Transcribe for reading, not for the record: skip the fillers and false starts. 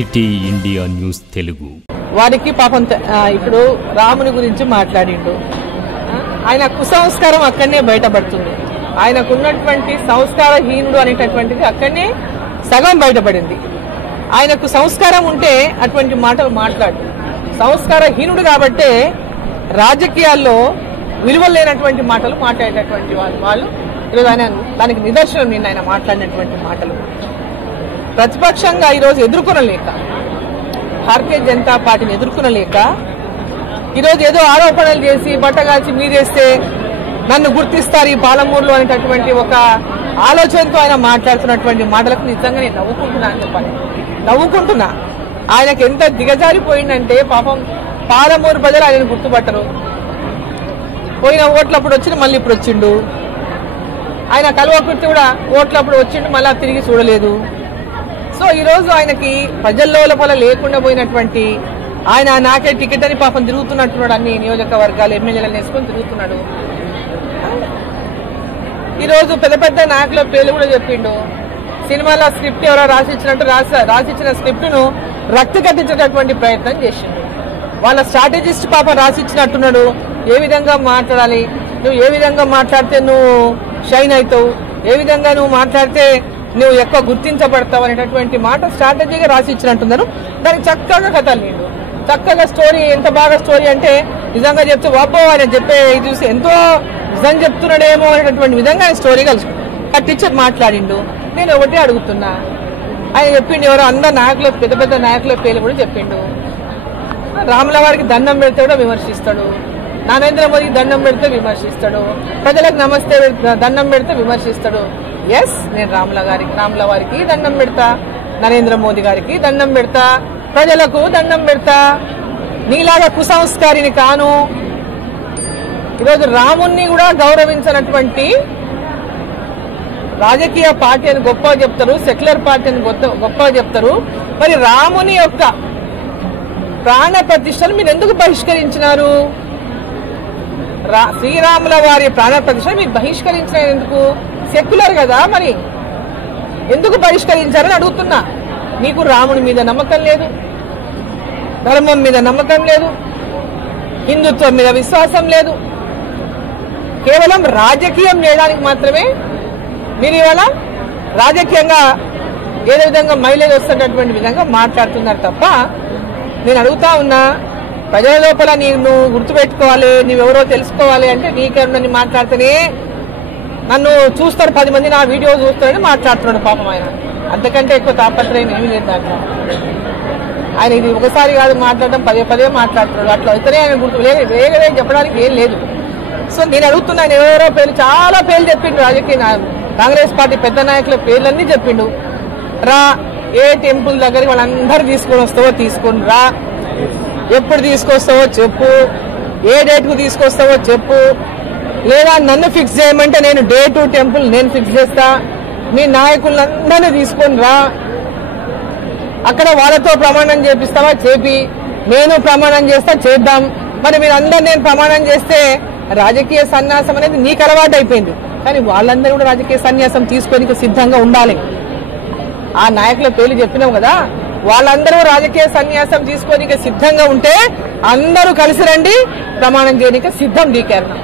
City India news Telugu. వారికి పాపం ఇప్పుడు రాముని గురించి మాట్లాడిండు. ఆయన కుసంస్కారం అక్కడనే బయటపడుతుంది. ఆయనకున్నటువంటి సంస్కారహీనుడు అనేటటువంటిది అక్కడనే సగం బయటపడింది. ఆయనకు సంస్కారం ఉంటే అటువంటి మాటలు మాట్లాడు. సంస్కారహీనుడు కాబట్టే రాజకీయాల్లో విలువలు లేనటువంటి మాటలు మాట్లాడేటటువంటి వాళ్ళు ఈరోజు ఆయన దానికి నిదర్శనం నిన్న ఆయన మాట్లాడినటువంటి మాటలు. ప్రతిపక్షంగా ఈరోజు ఎదుర్కొనలేక, భారతీయ జనతా పార్టీని ఎదుర్కొనలేక ఈరోజు ఏదో ఆరోపణలు చేసి బట్టగాల్చి మీరేస్తే నన్ను గుర్తిస్తారు ఈ పాలమూరులో అనేటటువంటి ఒక ఆలోచనతో ఆయన మాట్లాడుతున్నటువంటి మాటలకు నిజంగా నేను నవ్వుకుంటున్నా అని చెప్పాలి. నవ్వుకుంటున్నా. ఆయనకు ఎంత దిగజారిపోయిందంటే పాపం పాలమూరు ప్రజలు ఆయనను గుర్తుపట్టరు. పోయిన ఓట్లప్పుడు వచ్చిండు, మళ్ళీ ఇప్పుడు వచ్చిండు. ఆయన కల్వకుర్తి కూడా ఓట్లప్పుడు వచ్చిండు, మళ్ళా తిరిగి చూడలేదు. సో ఈరోజు ఆయనకి ప్రజల్లో లోపల లేకుండా పోయినటువంటి ఆయన నాకే టికెట్ అని పాపం తిరుగుతున్నట్టున్నాడు. అన్ని నియోజకవర్గాలు ఎమ్మెల్యేలను వేసుకొని తిరుగుతున్నాడు. ఈరోజు పెద్ద పెద్ద నాయకుల పేర్లు కూడా చెప్పిండు. సినిమాలో స్క్రిప్ట్ ఎవరో రాసిచ్చినట్టు రాసిచ్చిన స్క్రిప్ట్ ను రక్తి కట్టించేటటువంటి ప్రయత్నం చేసిండు. వాళ్ళ స్ట్రాటజిస్ట్ పాపం రాసిచ్చినట్టున్నాడు. ఏ విధంగా మాట్లాడాలి, నువ్వు ఏ విధంగా మాట్లాడితే నువ్వు షైన్ అవుతావు, ఏ విధంగా నువ్వు మాట్లాడితే నువ్వు ఎక్కువ గుర్తించబడతావు అనేటటువంటి మాట స్ట్రాటజీగా రాసి ఇచ్చినట్టున్నారు. దానికి చక్కగా కథలు లేడు. చక్కగా స్టోరీ, ఎంత బాగా స్టోరీ అంటే నిజంగా చెప్తే వాపో ఆయన చెప్పే చూసి ఎంతో నిజం చెప్తున్నాడేమో అనేటటువంటి విధంగా ఆయన స్టోరీ కట్టించి మాట్లాడిండు. నేను ఒకటే అడుగుతున్నా, ఆయన చెప్పిండు ఎవరో అందరు నాయకుల పెద్ద పెద్ద నాయకుల పేర్లు కూడా చెప్పిండు. రాముల వారికి దండం పెడితే కూడా విమర్శిస్తాడు, నరేంద్ర మోదీకి దండం పెడితే విమర్శిస్తాడు, ప్రజలకు నమస్తే దండం పెడితే విమర్శిస్తాడు. ఎస్, నేను రాముల వారికి దండం పెడతా, నరేంద్ర మోదీ గారికి దండం పెడతా, ప్రజలకు దండం పెడతా. నీలాగా కుసంస్కారిని కాను. ఈరోజు రాముణ్ణి కూడా గౌరవించినటువంటి రాజకీయ పార్టీ అని గొప్పగా చెప్తారు, సెక్యులర్ పార్టీ అని గొప్పగా చెప్తారు. మరి రాముని యొక్క ప్రాణ ప్రతిష్టను మీరు ఎందుకు బహిష్కరించినారు? శ్రీరాముల వారి ప్రాణ ప్రతిష్ట మీరు బహిష్కరించిన ఎందుకు? సెక్యులర్ కదా, మరి ఎందుకు బహిష్కరించారని అడుగుతున్నా. నీకు రాముని మీద నమ్మకం లేదు, ధర్మం మీద నమ్మకం లేదు, హిందుత్వం మీద విశ్వాసం లేదు. కేవలం రాజకీయం చేయడానికి మాత్రమే మీరు ఇవాళ రాజకీయంగా ఏదో విధంగా మైలేజ్ వస్తున్నటువంటి విధంగా మాట్లాడుతున్నారు తప్ప, నేను అడుగుతా ఉన్నా, ప్రజల లోపల నువ్వు గుర్తుపెట్టుకోవాలి, నువ్వెవరో తెలుసుకోవాలి అంటే నీకెవరని మాట్లాడితేనే నన్ను చూస్తారు 10 మంది, నా వీడియో చూస్తారని మాట్లాడుతున్నాడు పాపం ఆయన. అంతకంటే ఎక్కువ తాపత్రయం ఏమీ లేదు దాంట్లో. ఆయన ఇది ఒకసారి కాదు మాట్లాడడం, పదే మాట్లాడుతున్నాడు. అట్లా అయితేనే ఆయన గుర్తు వేగవే చెప్పడానికి ఏం లేదు. సో నేను అడుగుతున్నా, ఆయన ఎవరో పేర్లు, చాలా పేర్లు చెప్పిండు, రాజకీయ కాంగ్రెస్ పార్టీ పెద్ద నాయకుల పేర్లన్నీ చెప్పిండు. రా, ఏ టెంపుల్ దగ్గరికి వాళ్ళందరూ తీసుకొని వస్తావో తీసుకొని రా, ఎప్పుడు తీసుకొస్తావో చెప్పు, ఏ డేట్ కు తీసుకొస్తావో చెప్పు, లేదా నన్ను ఫిక్స్ చేయమంటే నేను డే టు టెంపుల్ నేను ఫిక్స్ చేస్తా, మీ నాయకులందరినీ తీసుకొని రా, అక్కడ వాళ్ళతో ప్రమాణం చేపిస్తావా చేపి, నేను ప్రమాణం చేస్తా చేద్దాం. మరి మీరందరూ నేను ప్రమాణం చేస్తే రాజకీయ సన్యాసం అనేది నీకు అలవాటు అయిపోయింది, కానీ వాళ్ళందరూ కూడా రాజకీయ సన్యాసం తీసుకొని సిద్ధంగా ఉండాలి. ఆ నాయకుల పేర్లు చెప్పినాం కదా, వాళ్ళందరూ రాజకీయ సన్యాసం తీసుకోనికి సిద్ధంగా ఉంటే అందరూ కలిసి రండి, ప్రమాణం చేయడానికి సిద్ధం డీకేరణ.